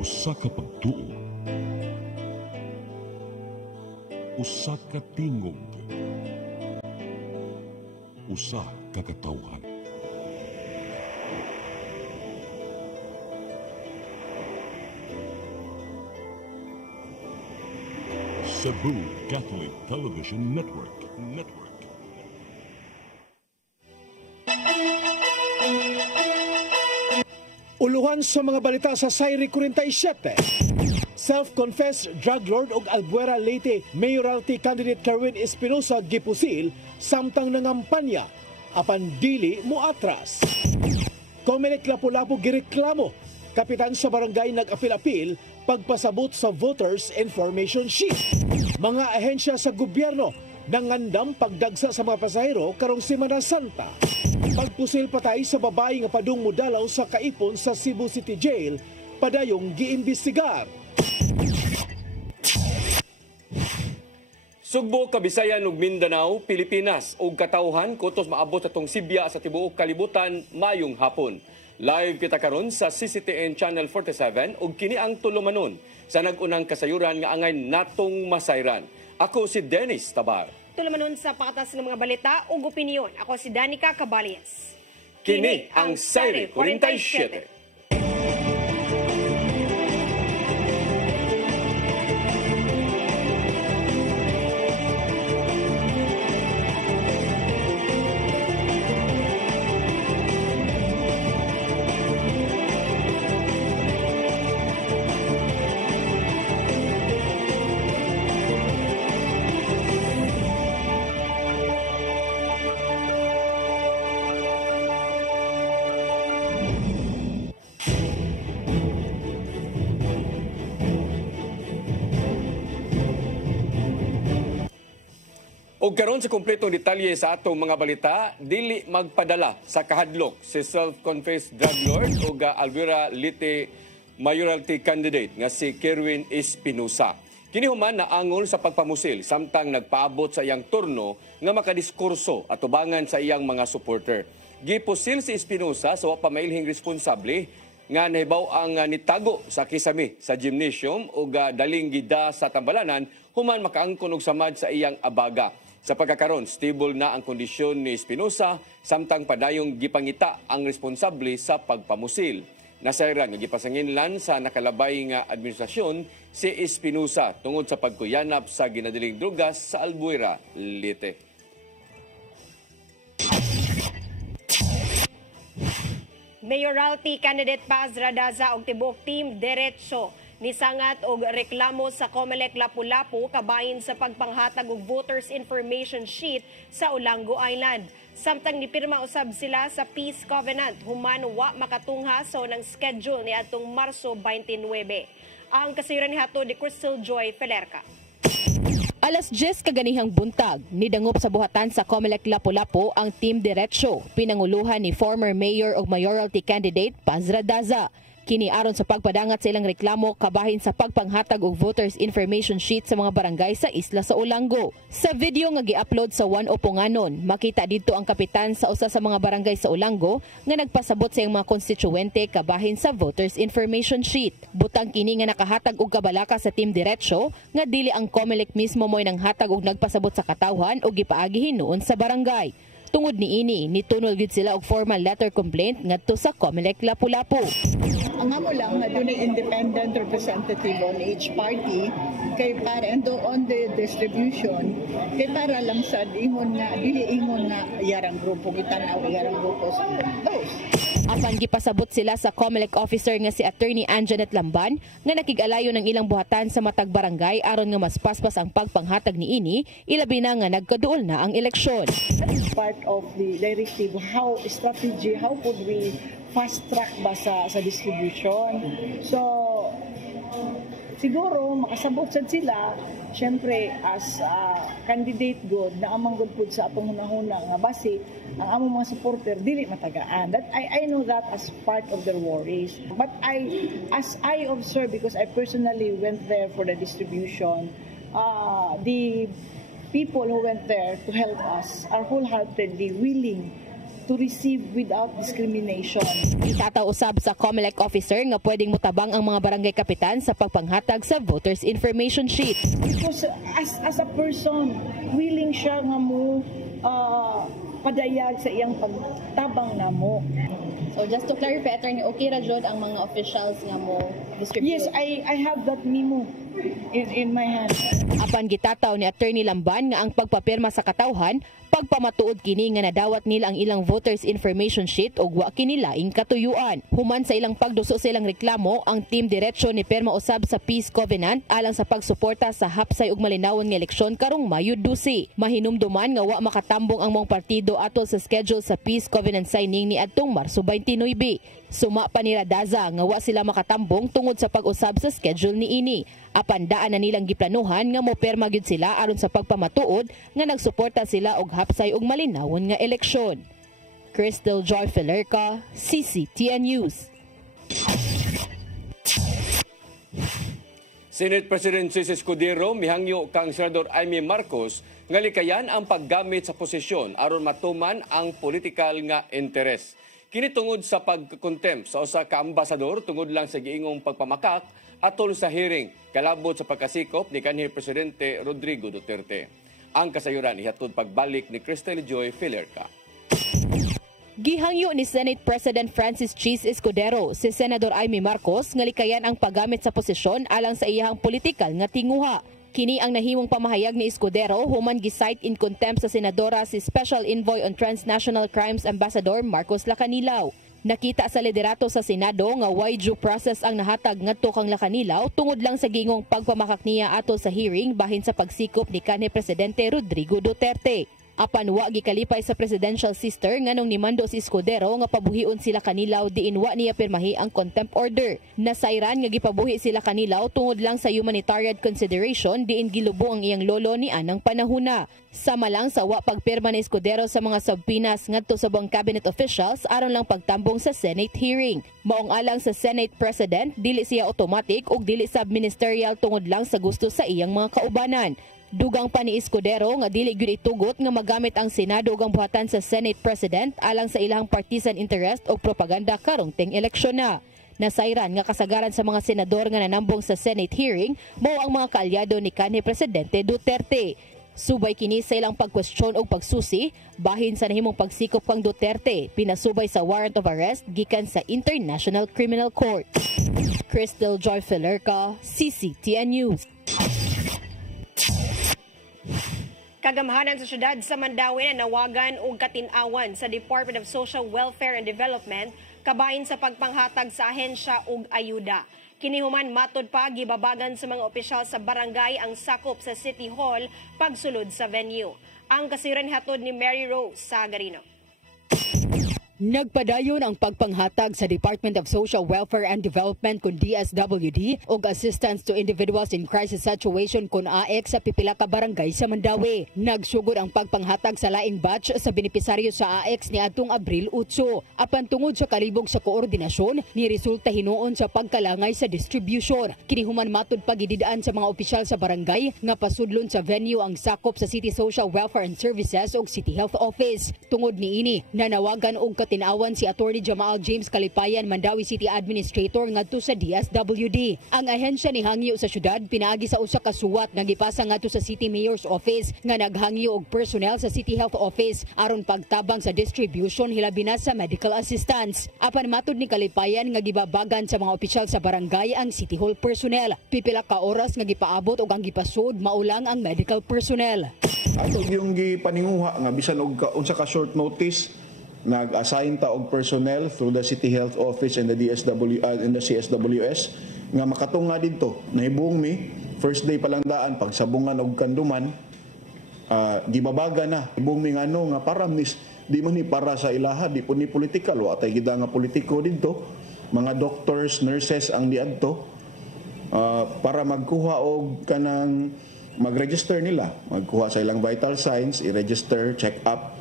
Usa ka pagtuo, usa ka tingog, usa ka katawhan. Cebu Catholic Television Network. Uluhan sa mga balita sa Sayri 47. Self-confessed drug lord og Albuera Leyte mayoralty candidate Kerwin Espinosa gipusil samtang nangampanya apan dili moatras. Comelec Lapu-Lapu gireklamo kapitan sa barangay nag-apil-apil pagpasabot sa voters information sheet. Mga ahensya sa gobyerno nangandam pagdagsa sa mga pasahero karong Semana Santa. Pagpusil patay sa babae nga padung modalaw sa kaipon sa Cebu City Jail, padayong giimbestigar. Sugbo, Kabisayan ug Mindanao, Pilipinas ug katawhan kutos maabot sa tong Sibya sa tibuok kalibutan mayong hapon. Live kita karon sa CCTN Channel 47 ug kini ang tulumanon sa nag-unang kasayuran nga angay natong masayran. Ako si Dennis Tabar. Tulumanon sa pakatas ng mga balita ug opinyon. Ako si Danica Cabalias. Kini ang Sayri 47. Og karon sa kumpletong detalye sa atong mga balita, dili magpadala sa kahadlok si self-confessed drug lord o Albuera Leyte mayoralty candidate nga si Kerwin Espinosa. Kini human naangol sa pagpamusil samtang nagpaabot sa iyang turno nga makadiskurso at tubangan sa iyang mga supporter. Gipusil si Espinosa sa wa pa mailhing responsable nga nahibaw ang nitago sa kisame sa gymnasium o daling gida sa tambalanan human makaangkon og samad sa iyang abaga. Sa pagkakaroon, stable na ang kondisyon ni Espinosa samtang padayong gipangita ang responsable sa pagpamusil. Nasayran nga gipasanginlan sa nakalabay nga administrasyon si Espinosa tungod sa pagkuyanap sa ginadiling drugas sa Albuera Leyte. Mayoralty candidate Paz Radaza og tibuok team Derecho nisangat og reklamo sa Comelec Lapu-Lapu kabahin sa pagpanghatag og voters information sheet sa Olango Island. Samtang nipirma usab sila sa Peace Covenant human wa makatungha sa unang schedule ni atong Marso 29. Ang kasayuran ni hato ni Crystal Joy Felerca. Alas 10 kaganihang buntag, nidangop sa buhatan sa Comelec Lapu-Lapu ang Team Derecho, pinanguluhan ni former mayor o mayoralty candidate Paz Radaza. Kini aron sa pagpadangat sa ilang reklamo kabahin sa pagpanghatag og voters information sheet sa mga barangay sa isla sa Olango. Sa video nga gi-upload sa One Oponganon, makita dito ang kapitan sa usa sa mga barangay sa Olango nga nagpasabot sa iyang mga konstituente kabahin sa voters information sheet. Butang kini nga nakahatag og kabalaka sa Team Derecho nga dili ang Comelec mismo mo'y nanghatag og nagpasabot sa katawhan o gipaagihin noon sa barangay. Tungod niini, nitunol gid sila og formal letter complaint ngadto sa Comelec Lapu-Lapu. Ang amo lang na doon independent representative on each party kay para ando on the distribution kay para lang sa ingon nga dili ingon nga yarang grupo gitanaw yarang grupo sa those. Apan gipasabot sila sa Comelec officer nga si Attorney Anjanet Lamban nga nakig-alayo ng ilang buhatan sa matag barangay aron nga mas paspas ang pagpanghatag niini ilabi na nga nagkaduol na ang eleksyon. Part of the directive how strategy how could we fast track ba sa distribution. So siguro makasabot sad sila syempre as candidate good na amang good pud sa atong hunahuna nga base ang among mga supporter dili matagaan. That I know that as part of their worries. But as I observe because I personally went there for the distribution, the people who went there to help us are wholeheartedly willing to receive without discrimination. Itataw usab sa COMELEC officer nga pwedeng mutabang ang mga barangay kapitan sa pagpanghatag sa voters information sheet. Because as a person, willing siya nga mo padayag sa iyang pagtabang namo. So just to clarify, Attorney, okay ra jud ang mga officials nga mo distribute? Yes, I have that memo in my hand. Apan gitataw ni Attorney Lamban nga ang pagpapirma sa katawhan, pagpamatuod kini nga nadawat nila ang ilang voters information sheet ug wa kini laing katuyuan. Human sa ilang pagduso sa ilang reklamo, ang Team Diretso ni pirma usab sa Peace Covenant alang sa pagsuporta sa hapsay ug malinawon nga eleksyon karong Mayo 12. Mahinumduman nga wa makatambong ang mong partido atol sa schedule sa Peace Covenant signing ni adtong Marso 29. Suma pa ni Radaza nga wa sila makatambong tungod sa pag-usab sa schedule niini. Apan daan na nilang giplanuhan nga moperma gyud sila aron sa pagpamatuod nga nagsuporta sila og hapsay ug malinawon nga eleksyon. Crystal Joy Felerca, CCTN News. Senate President Cesar Escudero mihangyo kang Senador Amy Marcos nga likayan ang paggamit sa posisyon aron matuman ang politikal nga interes. Kini tungod sa pagkontempt sa usa ka ambasador tungod lang sa giingong pagpamakak atol sa hearing kalabot sa pagkasikop ni kanhi Presidente Rodrigo Duterte. Ang kasayuran ihatod pagbalik ni Crystal Joy Felerca. Gihangyo ni Senate President Francis Chis Escudero si Senador Amy Marcos nga likayan ang paggamit sa posisyon alang sa iyahang politikal nga tinguha. Kini ang nahimong pamahayag ni Escudero human gi-cite in contempt sa senadora si Special Envoy on Transnational Crimes Ambassador Marcos Lacanilaw. Nakita sa liderato sa Senado nga why due process ang nahatag ngadto kang Lacanilaw tungod lang sa gingong pagpamakak niya atol sa hearing bahin sa pagsikop ni kanhi Presidente Rodrigo Duterte. Apan wa gikalipay sa presidential sister nganong nimando si Escudero nga pabuhion sila Kanilaw diin wa niya pirmahi ang contempt order. Nasayran nga gipabuhi sila Kanilaw tungod lang sa humanitarian consideration diin gilubong ang iyang lolo ni anang panahuna. Sama lang sa wa pagpirma ni Escudero sa mga subpoenas ngadto sa buang cabinet officials aron lang pagtambong sa Senate hearing. Maong alang sa Senate President, dili siya automatic ug dili sub-ministerial tungod lang sa gusto sa iyang mga kaubanan. Dugang pa ni Escudero nga dili gyud itugot nga magamit ang Senado ug ang buhatan sa Senate President alang sa ilahang partisan interest o propaganda karong ting eleksyon na. Nasayran nga kasagaran sa mga senador nga nanambong sa Senate hearing mao ang mga kaalyado ni kanhi Presidente Duterte. Subay kini sa ilang pagkwestiyon og pagsusi bahin sa nahimong pagsikop kang Duterte pinasubay sa warrant of arrest gikan sa International Criminal Court. Crystal Joy Felerca, CCTN News. Kagamhanan sa syudad sa Mandawi na nawagan og katin-awan sa Department of Social Welfare and Development kabahin sa pagpanghatag sa ahensya ug ayuda. Kini human matod pa gibabagan sa mga opisyal sa barangay ang sakop sa City Hall pagsulod sa venue. Ang kasiran hatod ni Mary Rose Sagarino. Nagpadayon ang pagpanghatag sa Department of Social Welfare and Development kun DSWD og assistance to individuals in crisis situation kun AEC sa pipila ka barangay sa Mandawi. Nagsugod ang pagpanghatag sa laing batch sa benepisaryo sa AEC ni atong Abril 8. Apan tungod sa kalibog sa koordinasyon, ni resulta hinuon sa pagkalangay sa distribution. Kini human matud pagididaan sa mga opisyal sa barangay nga pasudlon sa venue ang sakop sa City Social Welfare and Services ug City Health Office. Tungod niini, nanawagan og tinawan si Attorney Jamal James Kalipayan, Mandawi City Administrator ngadto sa DSWD. Ang ahensya ni hangyo sa syudad pinaagi sa usa ka suwat nga gipasa ngadto sa City Mayor's Office nga naghangyo og personnel sa City Health Office aron pagtabang sa distribution hilabi na sa medical assistance. Apan matud ni Kalipayan nga gibabagan sa mga opisyal sa barangay ang City Hall personnel. Pipila ka oras nga gipaabot og ang gipasud maulang ang medical personnel. Ato yung gipaninguha nga bisan og unsa ka short notice nag-assign ta og personnel through the City Health Office and the and the CSWS nga makatunga didto. Nahibuong mi first day pa lang daan pagsabungan og kanduman gibabaga na. Hibuong mi ngano nga para di man ni para sa ilaha, di po ni political wa tay gida nga politiko didto. Mga doctors, nurses ang diadto para magkuha og kanang mag-register nila, magkuha sa ilang vital signs, i-register, check up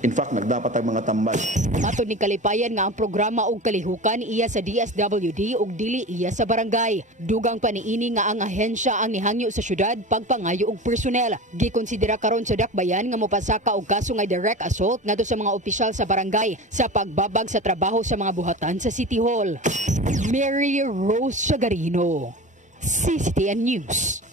In fact, nagdapat ang mga tambal. Matod ni Kalipayan nga ang programa og kalihukan iya sa DSWD ug dili iya sa barangay. Dugang paniini nga ang ahensya ang nihangyo sa syudad pagpangayo og personnel. Gikonsidera karon sa dakbayan nga mopasaka og kaso nga direct assault ngadto sa mga opisyal sa barangay sa pagbabag sa trabaho sa mga buhatan sa City Hall. Mary Rose Sagarino, CCTN News.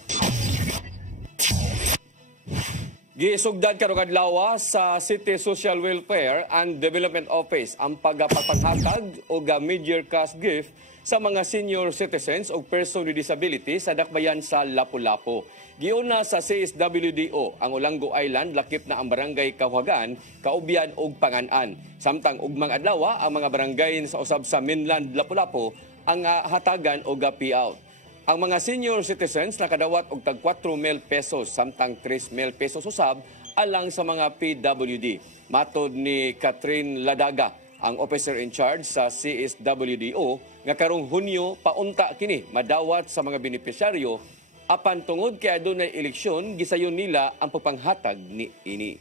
Giisugdan karong adlaw sa City Social Welfare and Development Office ang pagpapanghatag og mid-year cash gift sa mga senior citizens o person with disability sa dakbayan sa Lapu-Lapu. Giuna sa CSWDO ang Olango Island lakip na ang barangay Kahuagan, Kaubyan ug Panganan. Samtang ugmang adlaw ang mga barangay sa usab sa mainland Lapu-Lapu ang hatagan og payout. Ang mga senior citizens nakadawat og tag 4,000 pesos samtang 3,000 pesos usab alang sa mga PWD. Matod ni Catherine Ladaga, ang officer in charge sa CSWDO, nga karong Hunyo paunta kini madawat sa mga benepisyaryo apan tungod kay adunay eleksyon gisayon nila ang pagpanghatag ni ini.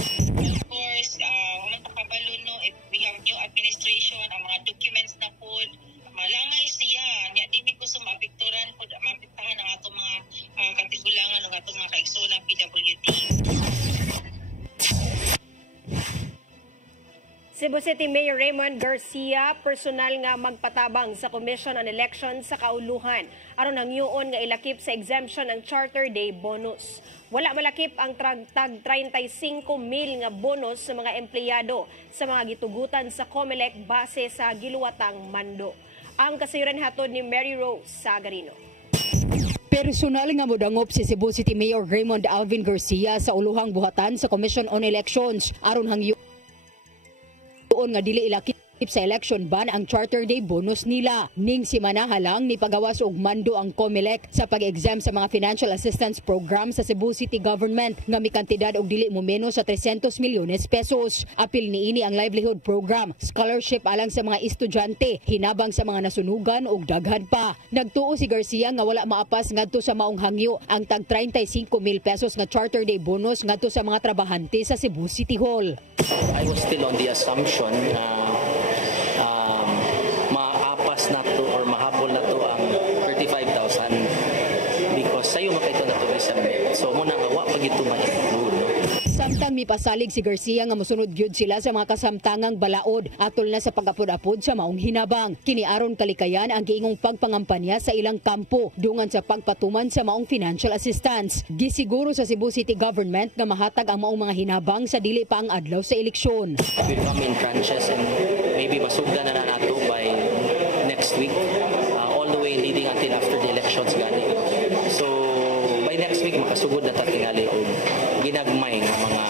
Of course, human pakabalo no, if we have new administration, ang mga documents na po malangay siya, niya di mi gusto maapekturan po, maapektahan ang atong mga katigulangan o atong mga kaigsulang PWD. Cebu City Mayor Raymond Garcia, personal nga magpatabang sa Commission on Elections sa kauluhan aron ang yuon nga ilakip sa exemption ang Charter Day bonus. Wala malakip ang tag 35,000 nga bonus sa mga empleyado sa mga gitugutan sa COMELEC base sa giluwatang mando. Ang kasayuran hatod ni Mary Rose Sagarino. Personal nga modangop si Cebu City Mayor Raymond Alvin Garcia sa uluhang buhatan sa Commission on Elections aron hangyo nga dili ilakip sa election ban ang Charter Day bonus nila. Ning si manahalang ni pagawas og mando ang COMELEC sa pag-exempt sa mga financial assistance program sa Cebu City Government nga may kantidad og dili mo menos sa 300 milyones pesos. Apil niini ang livelihood program, scholarship alang sa mga estudyante, hinabang sa mga nasunugan og daghan pa. Nagtuo si Garcia nga wala maapas ngadto sa maong hangyo ang tag 35,000 pesos nga Charter Day bonus ngadto sa mga trabahante sa Cebu City Hall. I was still on the assumption maapas na to or mahabol na to ang 35,000 because sayo makaito na to December. So muna nga wa pag ito ma-include. Samtang mipasalig si Garcia nga mosunod gyud sila sa mga kasamtangang balaod atol na sa pag-apod-apod sa maong hinabang. Kini aron kalikayan ang giingong pagpangampanya sa ilang kampo dungan sa pagpatuman sa maong financial assistance. Gisiguro sa Cebu City Government nga mahatag ang maong mga hinabang sa dili pa ang adlaw sa eleksyon. We'll come in tranches and maybe masugdan na nato by next week all the way leading until after the elections gani. So by next week makasugod na ta tingali og ginagmay ng mga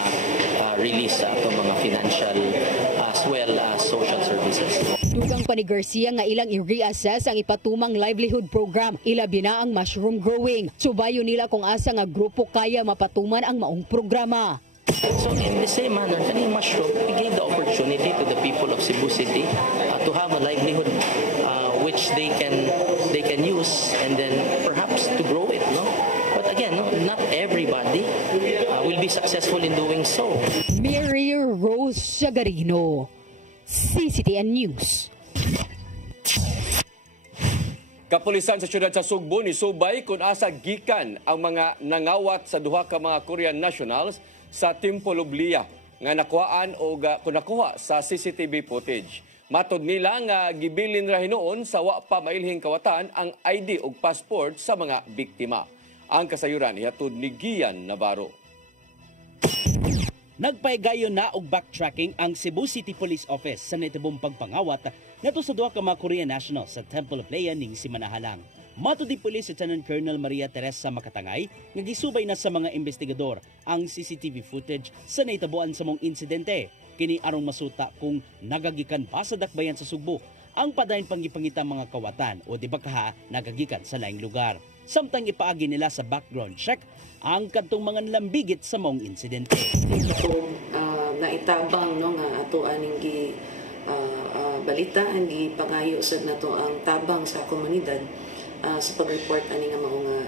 release sa atong mga financial as well as social services. Dugang pa ni Garcia nga ilang i-reassess ang ipatumang livelihood program, ilabi na ang mushroom growing. Subayo nila kung asa nga grupo kaya mapatuman ang maong programa. So in the same manner, kaning mushroom, we gave the opportunity to the people of Cebu City to have a livelihood which they can use and then perhaps to grow it, no? But again, not everybody will be successful in doing so. Mary Rose Sagarino, CCTN News. Kapulisan sa siyudad sa Sugbo ni subay kung asa gikan ang mga nangawat sa duha ka mga Korean nationals sa Temple of Liyah nga nakuhaan o kunakuha sa CCTV footage. Matod nila nga gibilin ra hinuon sa wa pa mailhing kawatan ang ID ug passport sa mga biktima. Ang kasayuran ihatod ni Gian Navarro. Nagpaigayon na og backtracking ang Cebu City Police Office sa natibong pagpangawat nato sa duha ka mga Korean nationals sa Temple of Liyah ning si manahalang. Matod ni Police Lieutenant Colonel Maria Teresa Makatangay nga gisubay na sa mga investigador ang CCTV footage sa naitabuan sa mong insidente. Kini arong masuta kung nagagikan ba sa dakbayan sa Sugbo ang padayon panggipangita mga kawatan o di ba kaha nagagikan sa laing lugar. Samtang ipaagi nila sa background check ang kadtong mga lambigit sa mong insidente. Ito naitabang no nga ato aning balita ang gipangayo sad nato ang tabang sa komunidad sa pag-report ani nga mao nga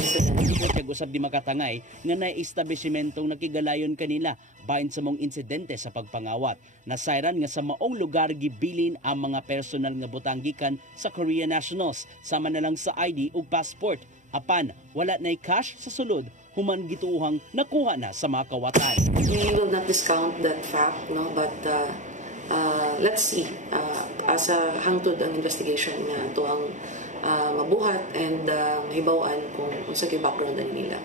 incident. Usab di makatangay nga na establishmentong nakigalayon kanila bahin sa mong insidente sa pagpangawat. Nasayran nga sa maong lugar gibilin ang mga personal nga butang gikan sa Korea Nationals sama na lang sa ID ug passport. Apan wala na'y cash sa sulod human gituuhang nakuha na sa mga kawatan. We will not discount that fact, no, but let's see as a hangtod ang investigation nga tuang mabuhat and mahibawaan kung sa background nila.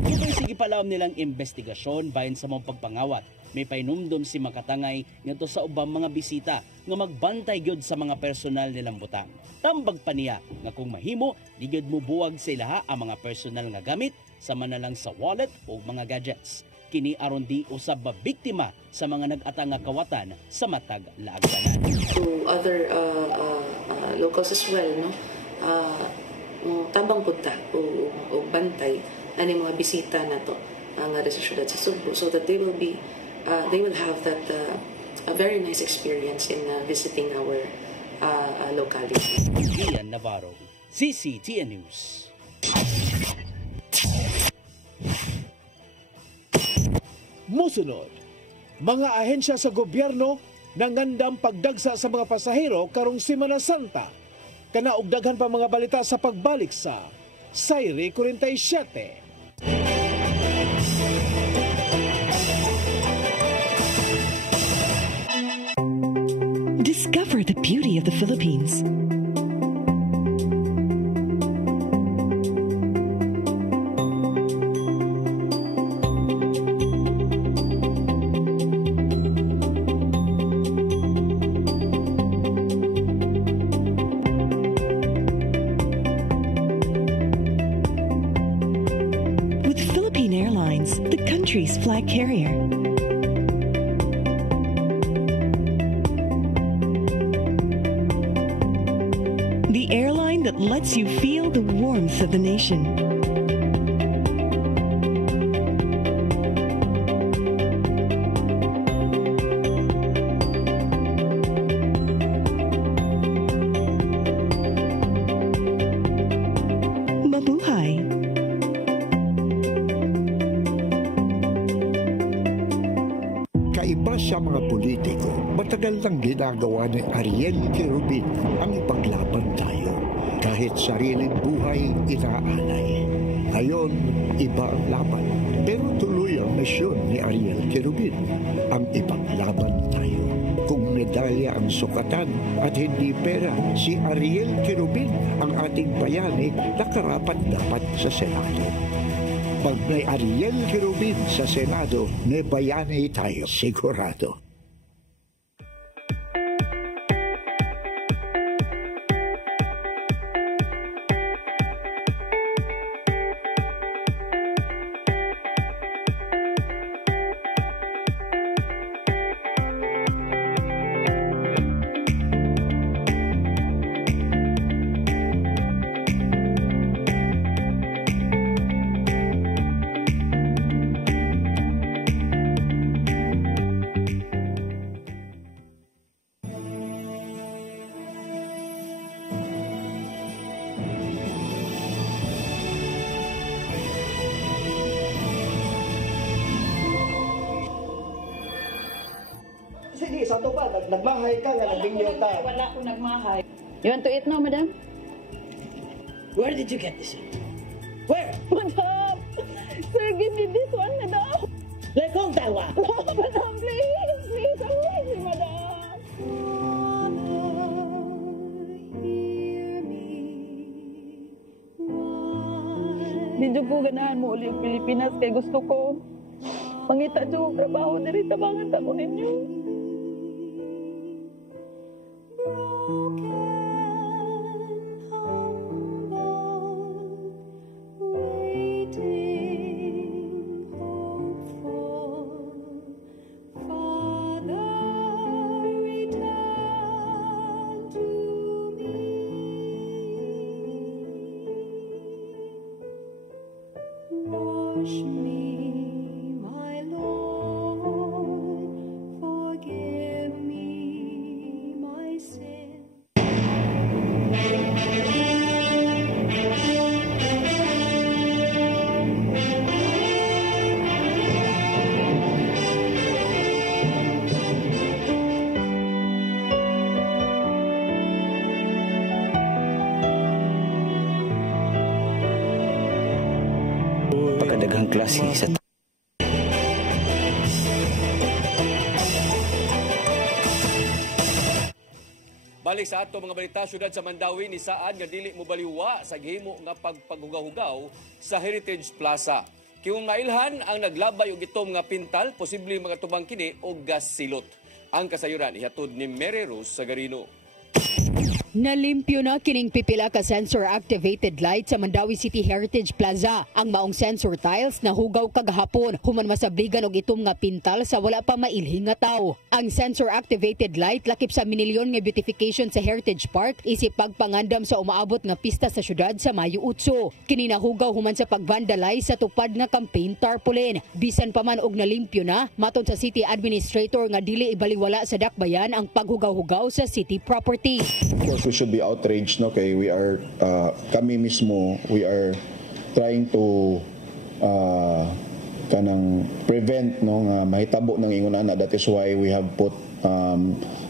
Kung sige palawom nilang investigasyon bahin sa mga pagpangawat, may painumdum si Makatangay ngadto sa ubang mga bisita nga magbantay gyud sa mga personal nilang butang. Tambag pa niya nga kung mahimo, di gyud mubuwag sa ilaha ang mga personal nga gamit sama na lang sa wallet o mga gadgets. Kini aron di usab ba biktima sa mga nag-atang nga kawatan sa matag laagdanan. To other locals as well, no? Tabang punta o bantay ani mga bisita nato ang sa syudad sa Subo so that they will have that a very nice experience in visiting our locality. Ian Navarro, CCTN News. Musunod, mga ahensya sa gobyerno nangandam pagdagsa sa mga pasahero karong Semana Santa. Kanaog daghan pa mga balita sa pagbalik sa Sayri 47. Discover the beauty of the Philippines. Country's flag carrier. The airline that lets you feel the warmth of the nation. Mabuhay. Kaiba sa mga politiko, matagal nang ginagawa ni Ariel Quirubin ang ipaglaban tayo. Kahit sariling buhay inaalay. Ngayon, iba ang laban. Pero tuloy ang misyon ni Ariel Quirubin, ang ipaglaban tayo. Kung medalya ang sukatan at hindi pera, si Ariel Quirubin ang ating bayani na karapat-dapat sa Senado. Pag may Ariel Quirubin sa Senado, may bayani tayo, sigurado. Sige, sa to pa, nagmahay ka nga, nagbingyo ta. Wala ko nagmahay. You want to eat now, madam? Where did you get this? Where? Madam! Sir, give me this one, madam! Let kong tawa! No, madam, please! Please, I'm lazy, madam! Medyo ko ganahan mo ulit Pilipinas kaya gusto ko mangita dyan ang trabaho na rin tabangan ako ninyo. Wash me, my Lord, forgive me my sin. napakadaghang klase sa Balik sa ato mga balita, syudad sa Mandawi ni saan nga dili mo baliwa sa gihimo nga pagpaghugaw-hugaw sa Heritage Plaza. Kung mailhan ang naglabay og itom nga pintal, posible mga tubang kini og gas silot. Ang kasayuran ihatod ni Mary Rose Sagarino. Nalimpyo na kining pipila ka sensor-activated light sa Mandawi City Heritage Plaza. Ang maong sensor tiles nahugaw kagahapon human masabligan og itom nga pintal sa wala pa mailhing nga tawo. Ang sensor-activated light lakip sa minilyon nga beautification sa Heritage Park isip pagpangandam sa umaabot nga pista sa syudad sa Mayo 8. Kini nahugaw human sa pagvandalize sa tupad nga campaign tarpaulin. Bisan pa man og nalimpyo na, maton sa City Administrator nga dili ibaliwala sa dakbayan ang paghugaw-hugaw sa city property. We should be outraged, no? Kay we are kami mismo, we are trying to kanang prevent, no, nga mahitabo ng ingon ana. That is why we have put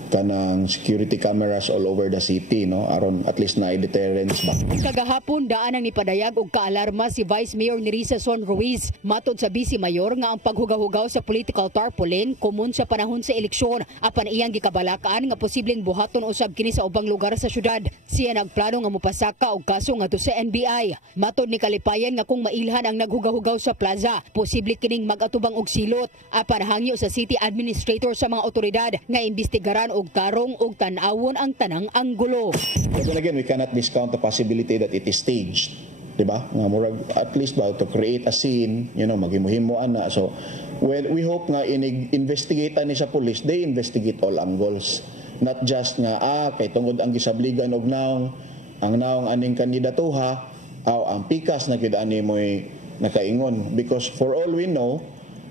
kanang security cameras all over the city, no, aron at least na deterrence ba. Kagahapon daan ang nipadayag og kaalarma si Vice Mayor Nerissa Son Ruiz. Matod sa Vice Mayor nga ang paghugaw-hugaw sa political tarpaulin komun sa panahon sa eleksyon, apan iyang gikabalakan nga posibleng buhaton usab kini sa ubang lugar sa syudad. Siya nagplano nga mopasaka og kaso ngadto sa NBI. Matod ni Kalipayan nga kung mailhan ang naghugaw-hugaw sa plaza, posible kining mag-atubang og silot. Apan hangyo sa City Administrator sa mga otoridad nga imbestigaran og tarong og tan-awon ang tanang anggulo. But then again, we cannot discount the possibility that it is staged, diba? Nga murag at least ba to create a scene, you know, maghimo-himo ana. So, well, we hope nga investigate ni sa police, they investigate all angles, not just nga kay tungod ang gisabligan og naong ang naong aning kandidatuha aw ang pikas na gid ani moy nakaingon, because for all we know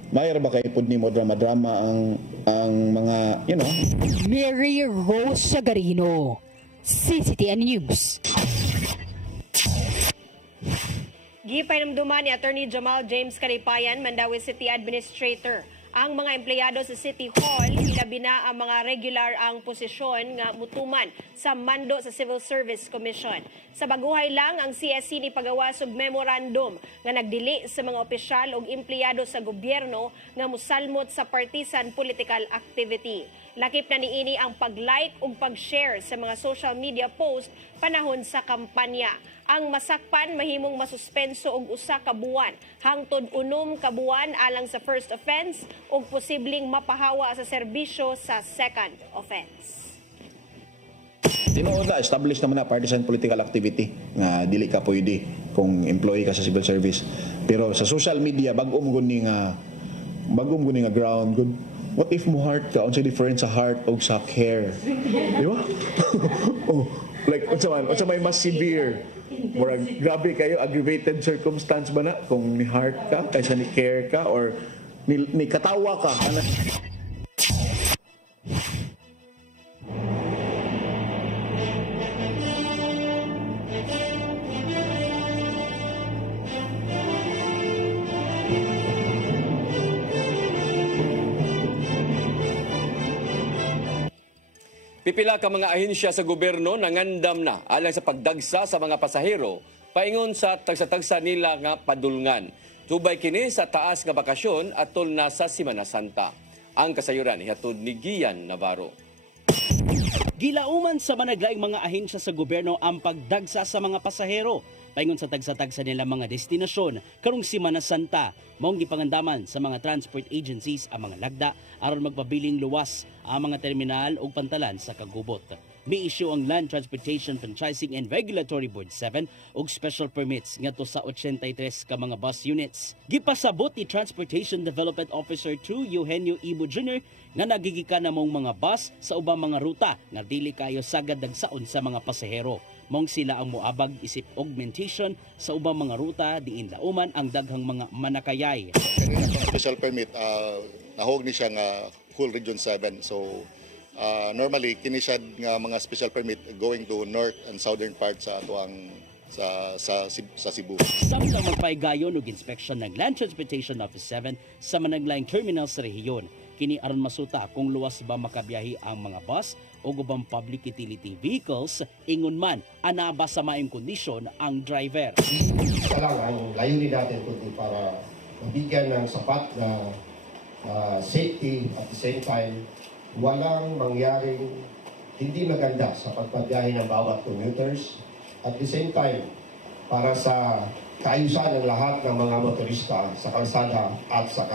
mayroon ba kayo pud nimo drama-drama ang mga, you know. Mary Rose Sagarino, CCTN News. Gipainamduman ni Attorney Jamal James Kalipayan, Mandawi City Administrator, ang mga empleyado sa City Hall, ilabi na ang mga regular ang posisyon nga mutuman sa mando sa Civil Service Commission. Sa baguhay lang, ang CSC ni pagawas og memorandum nga nagdili sa mga opisyal ug empleyado sa gobyerno nga musalmot sa partisan political activity. Lakip na niini ang pag-like ug pag-share sa mga social media post panahon sa kampanya. Ang masakpan mahimong masuspenso og usa ka buwan hangtod 6 ka buwan alang sa first offense ug posibleng mapahawa sa serbisyo sa second offense. Tinuod na, established naman na partisan political activity nga dili ka pwede kung employee ka sa civil service. Pero sa social media bagong guni nga ground good. What if mo heart ka? Unsa difference sa heart o sa care? Di ba? Oh, like unsa may mas severe? Murag grabe kayo, aggravated circumstance ba na kung ni heart ka kaysa ni care ka or ni katawa ka? Pipila ka mga ahensya sa gobyerno nangandam na alang sa pagdagsa sa mga pasahero paingon sa tagsa-tagsa nila nga padulngan. Subay kini sa taas nga bakasyon atol na sa Semana Santa. Ang kasayuran ihatod ni Gian Navarro. Gilauman sa managlaing mga ahensya sa gobyerno ang pagdagsa sa mga pasahero paingon sa tagsa-tagsa nila mga destinasyon karong Semana Santa. Maong gipangandaman sa mga transport agencies ang mga lagda aron magpabiling luwas ang mga terminal ug pantalan sa kagubot. May issue ang Land Transportation Franchising and Regulatory Board 7 og special permits ngadto sa 83 ka mga bus units. Gipasabot ni Transportation Development Officer 2 Eugenio Ibo Jr. nga nagigikan na mong mga bus sa ubang mga ruta nga dili kayo sagad dagsaon sa mga pasahero. Mong sila ang moabag isip augmentation sa ubang mga ruta diin lauman ang daghang mga manakayay. Kanina itong special permit, nahog ni siya nga whole Region 7. So normally kini siya nga mga special permit going to north and southern part sa atuang sa Cebu. Samtang magpaigayon og inspection ng Land Transportation Office 7 sa managlaing terminal sa rehiyon. Kini aron masuta kung luwas ba makabiyahe ang mga bus o ubang public utility vehicles, ingon man ana ba sa maayong kondisyon ang driver. Isa lang ang layunin natin kundi para mabigyan ng sapat na safety at the same time walang mangyaring hindi maganda sa pagpabiyahe ng bawat commuters. At the same time, para sa kaayusan ng lahat ng mga motorista sa kalsada at sa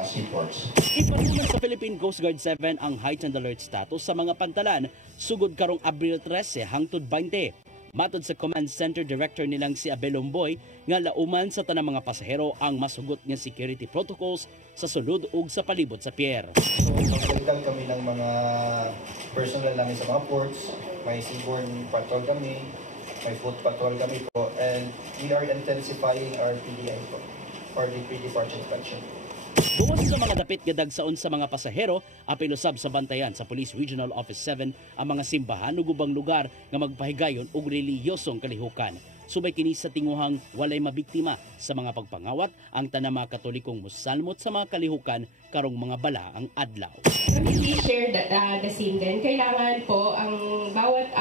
seaports. Ipatunan sa Philippine Coast Guard 7 ang heightened alert status sa mga pantalan sugod karong Abril 13 hangtod 20. Matod sa Command Center Director nilang si Abel Omboy nga lauman sa tanang mga pasahero ang masugot nga security protocols sa sulod ug sa palibot sa pier. So, pagdagdag kami ng mga personnel namin sa mga ports, may seaborne patrol kami, may foot patrol kami po, and we are intensifying our PDI po, or the pre-departure inspection. Buwas sa mga dapit gadagsaon sa mga pasahero, apil usab sa bantayan sa Police Regional Office 7 ang mga simbahan ug ubang lugar nga magpahigayon og relihiyosong kalihukan. Subay kini sa tinguhang walay mabiktima sa mga pagpangawat ang tanang mga Katolikong musalmot sa mga kalihukan karong mga bala ang adlaw. We share the same din. Kailangan po ang bawat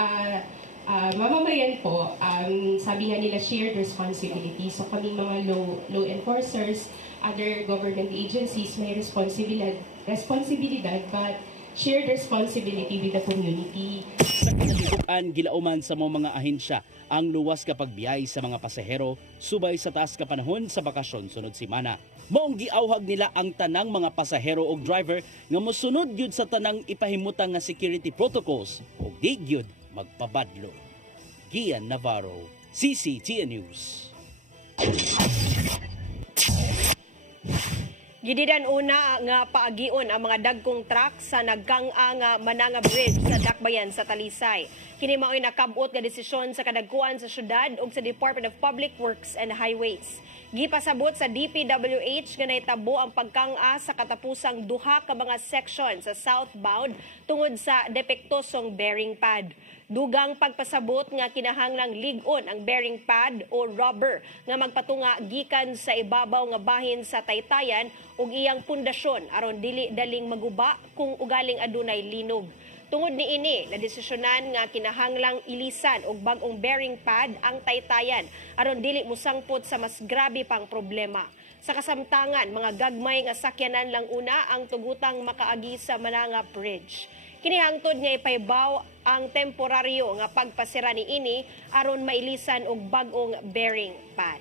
mamamayan po, sabi nga nila shared responsibility. So kaming mga law enforcers, other government agencies may responsibilidad but shared responsibility with the community. Sa kinatibukan, gilauman sa mga ahensya ang luwas kapag biyay sa mga pasahero subay sa taas ka panahon sa bakasyon sunod semana. Maong giawhag nila ang tanang mga pasahero o driver nga mosunod gyud sa tanang ipahimutang nga security protocols ug di gyud magpabadlo. Gian Navarro, CCTN News. Gididan una nga paagion ang mga dagkong truck sa nagkang-a nga Mananga Bridge sa Dakbayan sa Talisay. Kini mao'y nakabot nga desisyon sa kadagkuan sa syudad ug sa Department of Public Works and Highways. Gipasabot sa DPWH nga nahitabo ang pagkang-a sa katapusang duha ka mga section sa southbound tungod sa depektosong bearing pad. Dugang pagpasabot nga kinahanglang lig-on ang bearing pad o rubber nga magpatunga gikan sa ibabaw nga bahin sa taytayan ug iyang pundasyon aron dili daling maguba kung ugaling adunay linog. Tungod niini, nadesisyonan nga kinahanglang ilisan og bag-ong bearing pad ang taytayan aron dili musangpot sa mas grabe pang problema. Sa kasamtangan, mga gagmay nga sakyanan lang una ang tugutang makaagi sa Mananga Bridge. Kinihangtod nga ipaibaw ang temporaryo nga pagpasira niini aron mailisan og bag-ong bearing pad.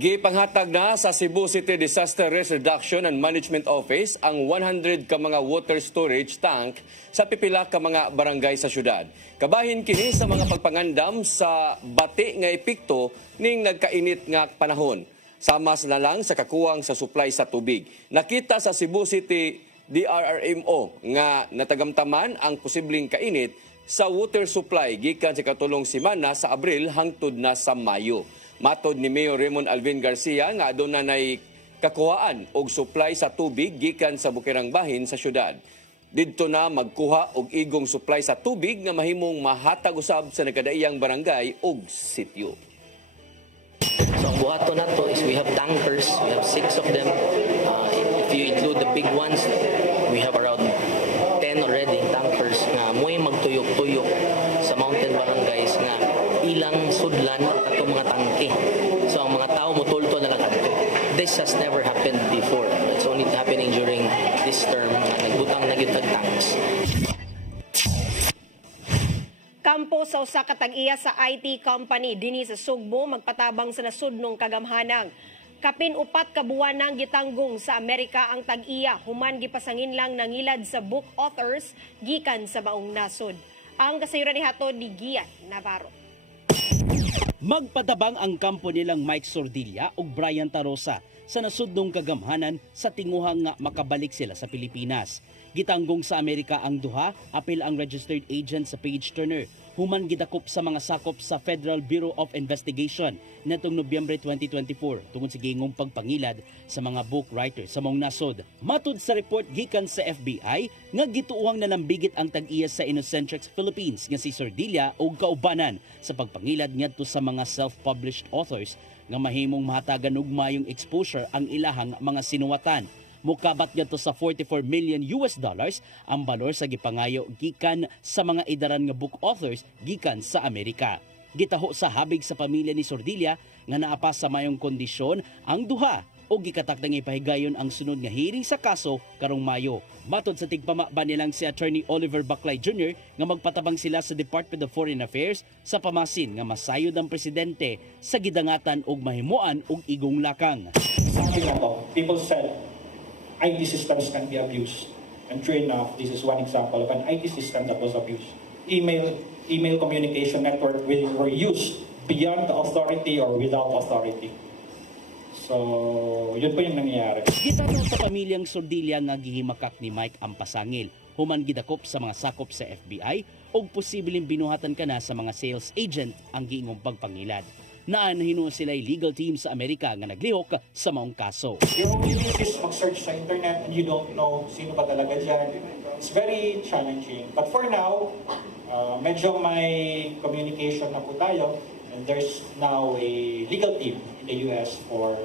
Gipanghatag na sa Cebu City Disaster Risk Reduction and Management Office ang 100 ka mga water storage tank sa pipila ka mga barangay sa syudad. Kabahin kini sa mga pagpangandam sa bati nga epekto ning nagkainit nga panahon. Samas na lang sa kakuwang sa supply sa tubig. Nakita sa Cebu City DRRMO nga natagamtaman ang posibleng kainit sa water supply gikan sa katulong semana sa Abril hangtod na sa Mayo. Matod ni Mayor Raymond Alvin Garcia nga aduna nay kakuhaan og supply sa tubig gikan sa bukirang bahin sa syudad. Didto na magkuha og igong supply sa tubig nga mahimong mahatag usab sa nagkadaiyang barangay ug sityo. So ang buhaton nato is we have tankers, we have 6 of them. If you include the big ones, we have around 10 already tankers nga mo'y magtuyok-tuyok sa mountain barangays nga ilang sudlan ato mga tangke. So ang mga tao motulto na lang adto. This has never happened before. It's only happening during this term na nagbutang na gyud tanks. Kampo sa usa ka tag-iya sa IT company dinhi sa Sugbo magpatabang sa nasudnong kagamhanang. Kapin 4 ka buwan nang gitanggong sa Amerika ang tag-iya human gipasangin lang nangilad sa book authors gikan sa baong nasod. Ang kasayuran ni hatod ni Gian Navarro. Magpatabang ang kampo nilang Mike Sordilla ug Brian Tarosa sa nasudnong kagamhanan sa tinguhang nga makabalik sila sa Pilipinas. Gitanggong sa Amerika ang duha, apil ang registered agent sa Page Turner. Human gidakop sa mga sakop sa Federal Bureau of Investigation netong Nobyembre 2024 tungod sa gingong pagpangilad sa mga book writers sa maong nasod. Matud sa report gikan sa FBI nga gituuhang nalambigit ang tag-iya sa Innocentrix Philippines nga si Sordilla ug kaubanan sa pagpangilad ngadto sa mga self-published authors nga mahimong mahatagan og mayong exposure ang ilahang mga sinuwatan. Mukabat ngadto sa $44 million ang balor sa gipangayo gikan sa mga idaran nga book authors gikan sa Amerika. Gitaho sa habig sa pamilya ni Sordilla nga naapa sa mayong kondisyon ang duha o gikatakdang ipahigayon ang sunod nga hearing sa kaso karong Mayo. Matod sa tigpamaba nilang si Attorney Oliver Baclay Jr. nga magpatabang sila sa Department of Foreign Affairs sa pamasin nga masayod ang presidente sa gidangatan og mahimuan og igong lakang. Sabi na to, people said IT systems can be abused. And true enough, this is one example of an IT system that was abused. Email communication network were used beyond the authority or without authority. So, yun po yung nangyayari. Gitanong sa pamilyang Sordilla nga gihimakak ni Mike ang pasangil. Human gidakop sa mga sakop sa FBI o posibleng binuhatan ka na sa mga sales agent ang giingong pagpangilad. Naanhino sila legal team sa Amerika nga naglihok sa maong kaso. Your only is mag-search sa internet and you don't know sino ba talaga dyan. It's very challenging. But for now, medyo may communication na po tayo. And there's now a legal team in the US for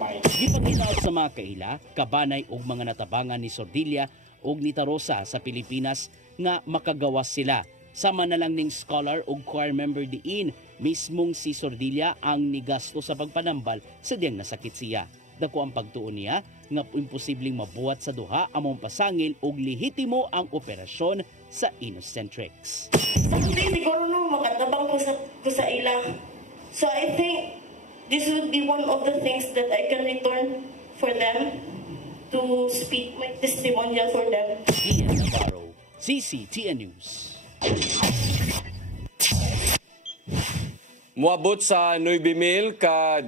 Mike. Gipangitaot sa mga kaila, kabanay og mga natabangan ni Sordilla og ni Tarosa sa Pilipinas nga makagawas sila. Sama na lang ning scholar og choir member diin, mismong si Sordilla ang nigasto sa pagpanambal sa diyang nasakit siya. Dako ang pagtuon niya nga imposibleng mabuhat sa duha among pasangil og lehitimo ang operasyon sa Inocentrics. Hindi siguro no makatabang ko sa ilang. So I think this would be one of the things that I can return for them to speak my testimonial for them. Ian Navarro, CCTN News. Muabot sa 9,000 ka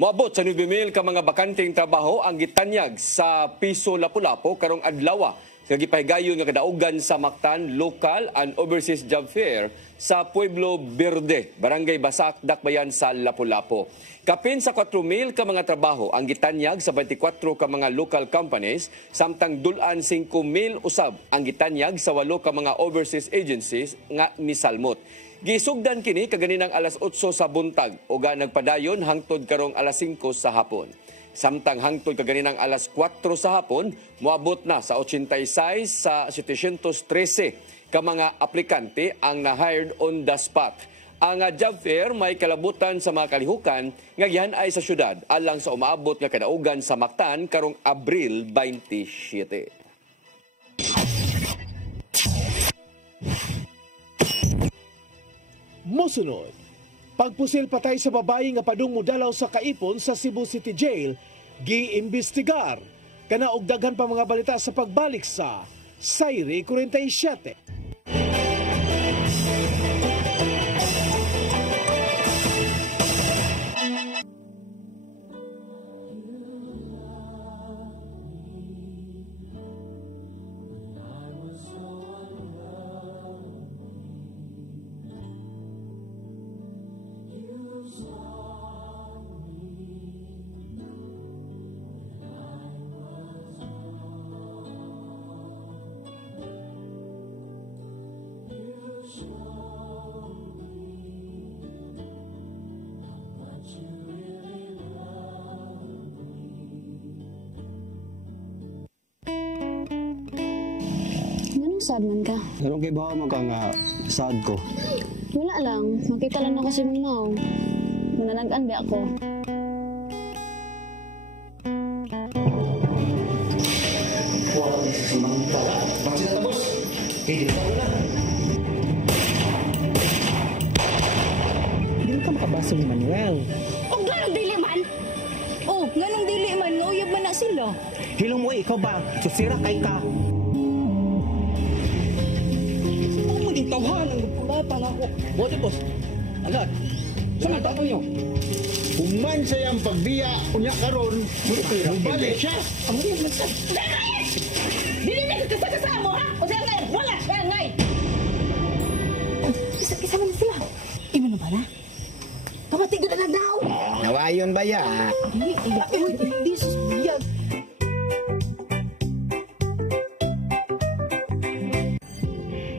Moabot sa 9,000 ka mga bakanteng trabaho ang gitanyag sa Piso Lapu-Lapu karong adlaw sa gipahigayon nga kadaugan sa Mactan Local and Overseas Job Fair sa Pueblo Verde, Barangay Basak, Dakbayan sa Lapu-Lapu. Kapin sa 4,000 ka mga trabaho ang gitanyag sa 24 ka mga local companies, samtang dulan 5,000 usab ang gitanyag sa 8 ka mga overseas agencies nga misalmot. Gisugdan kini kaganinang alas 8 sa buntag o nagpadayon hangtod karong alas 5 sa hapon. Samtang hangtod kaganinang alas 4 sa hapon, moabot na sa 86 sa 713 ka mga aplikante ang na-hired on the spot. Ang job fair may kalabutan sa mga kalihukan nga gihan ay sa syudad alang sa umaabot nga kadaugan sa Mactan karong Abril 27. Mosunod, pagpusil patay sa babae nga padung mudalaw sa kaipon sa Cebu City Jail, giimbestigar. Kana og daghan pa mga balita sa pagbalik sa Sayri 47. Sad man ka? Pero kay baka mo ka nga sad ko. Wala lang. Makita lang na kasi mo. Manalagaan ba ako? Wala ko sa simang pala. Bakit na boss? Hindi pa na. Hindi ka makabasa ni Manuel. O ganong dili man? Oh, ganong dili man. Ngauyab man na sila. Hilong mo ikaw ba? Susira kay ka. Tawhan ang pulatan ako. Bote boss. Agad. Saan ang tapo nyo? Human sayang pagbiya, unya karon, balik siya. Ang mga nagsa. Dili na kasakasa mo, ha? O siya ngayon, wala, yan ngay. Isa man sila. Imo na ba na? Pamatigod na daw. Nawayon ba ya? Hindi susbiyag.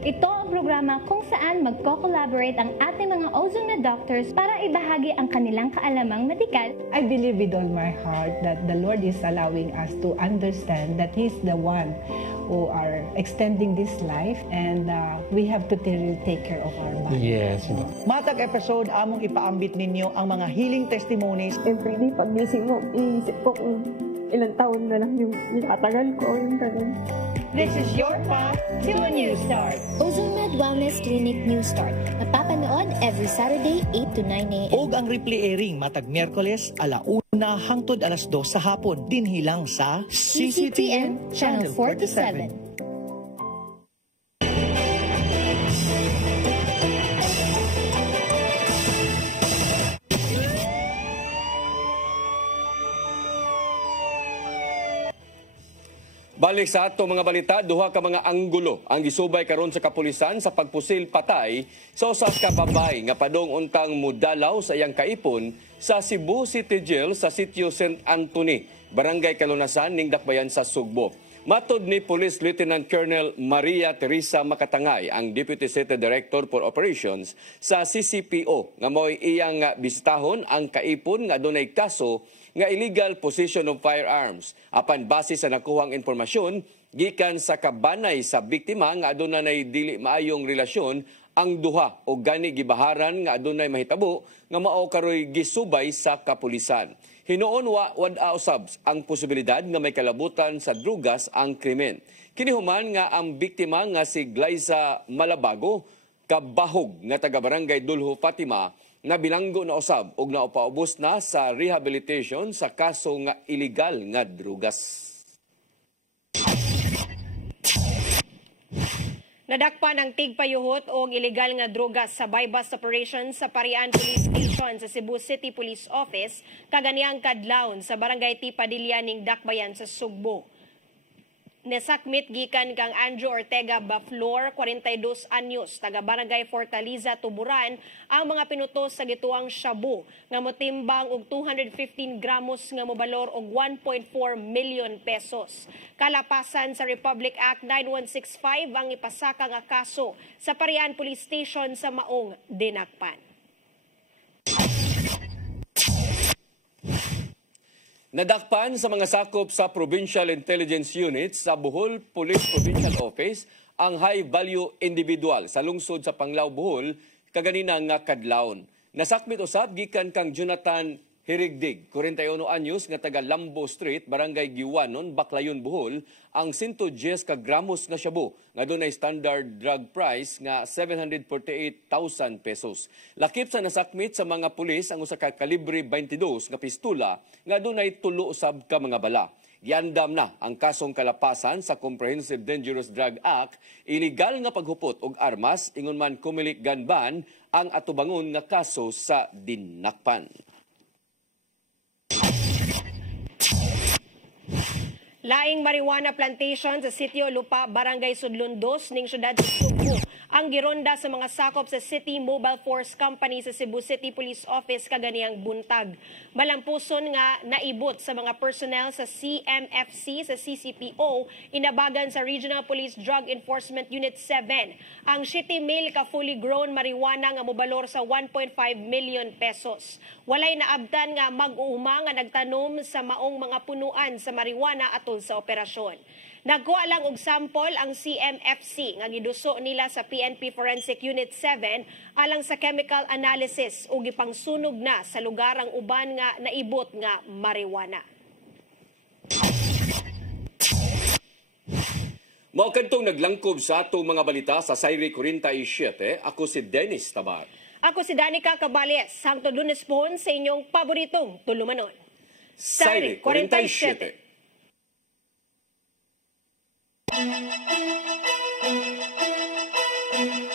Ito ang programa kung saan magko-collaborate ang ating mga ozone na doctors para ibahagi ang kanilang kaalamang medikal. I believe with all my heart that the Lord is allowing us to understand that He's the one who are extending this life, and we have to really take care of our body. Yes. Matag episode, among ipaambit ninyo ang mga healing testimonies. Everyday pag-gising mo, iisip ko kung ilang taon na lang yung itatagal ko, yung ganun. This is your path to a new start. OzoneMed Wellness Clinic New Start. Mapapanood every Saturday, 8 to 9 a.m. Og ang replay airing matag Miyerkules, 1:00 hangtod 2:00 sa hapon. Dinhilang sa CCTN Channel 47. Balik sa ato mga balita, duha ka mga anggulo ang gisubay karon sa kapulisan sa pagpusil patay sa usa ka babay nga padong untang mudalaw sa iyang kaipon sa Cebu City Jail sa sitio St. Anthony, Barangay Kalunasan ning Dakbayan sa Sugbo. Matod ni Police Lieutenant Colonel Maria Teresa Makatangay, ang Deputy City Director for Operations sa CCPO, nga mo'y iyang bisitahon ang kaipon nga adunay kaso nga illegal possession of firearms. Apan base sa nakuhang impormasyon, gikan sa kabanay sa biktima nga adunay dili maayong relasyon ang duha o gani gibaharan nga adunay mahitabo nga mao karoy gisubay sa kapulisan. Hinuon wad-a usab ang posibilidad nga may kalabutan sa drugas ang krimen. Kinihuman nga ang biktima nga si Glyza Malabago, kabahog nga taga-barangay Dulho Fatima, na bilanggo na usab ug naupaubos na sa rehabilitation sa kaso nga illegal nga drugas. Nadakpan ang tigpayuhot o illegal nga drogas sa buy-bust operation sa Parian Police Station sa Cebu City Police Office kaganiyang kadlawon sa Barangay Tipadilla ning Dakbayan sa Sugbo. Nesakmit gikan kang Andrew Ortega Baflor, 42 anyos, taga Barangay Fortaleza, Tuburan, ang mga pinutos sa gituang shabu nga motimbang og 215 gramos nga mobalor og 1.4 million pesos. Kalapasan sa Republic Act 9165 ang ipasaka nga kaso sa Parian Police Station sa maong dinakpan. Nadakpan sa mga sakop sa Provincial Intelligence Unit sa Bohol Police Provincial Office ang high-value individual sa lungsod sa Panglao, Bohol, kaganina nga kadlawon. Nasakmit usab gikan kang Jonathan Hirigdig, 41 anyos nga taga Lambo Street, Barangay Giwanon, Baclayon, Bohol, ang 110 ka gramos nga shabu nga dunay standard drug price nga 748,000 pesos. Lakip sa nasakmit sa mga pulis ang usa ka kalibre 22 nga pistola nga dunay tulo usab ka mga bala. Giandam na ang kasong kalapasan sa Comprehensive Dangerous Drug Act, illegal nga paghupot og armas ingon man kumilik gun ban ang atubangon nga kaso sa dinakpan. Laing marijuana plantation sa Sitio Lupa, Barangay Sudlon 2 ning syudad sa Sugbo ang gironda sa mga sakop sa City Mobile Force Company sa Cebu City Police Office kaganiyang buntag. Malampuson nga naibot sa mga personnel sa CMFC sa CCPO inabagan sa Regional Police Drug Enforcement Unit 7 ang 70 mil ka fully grown marijuana nga mobalor sa 1.5 million pesos. Walay naabtan nga mag-uuma nga nagtanom sa maong mga punuan sa marijuana atol sa operasyon. Nagkuha lang og sample ang CMFC nga giduso nila sa PNP Forensic Unit 7 alang sa chemical analysis ug gipangsunog na sa lugar ang uban nga naibot nga marijuana. Mao kadtong naglangkob sa atong mga balita sa Sayri 47. Ako si Dennis Tabar. Ako si Danica Cabales. Hangtod Lunes po sa inyong paboritong tulumanon. Sayri 47. Thank you.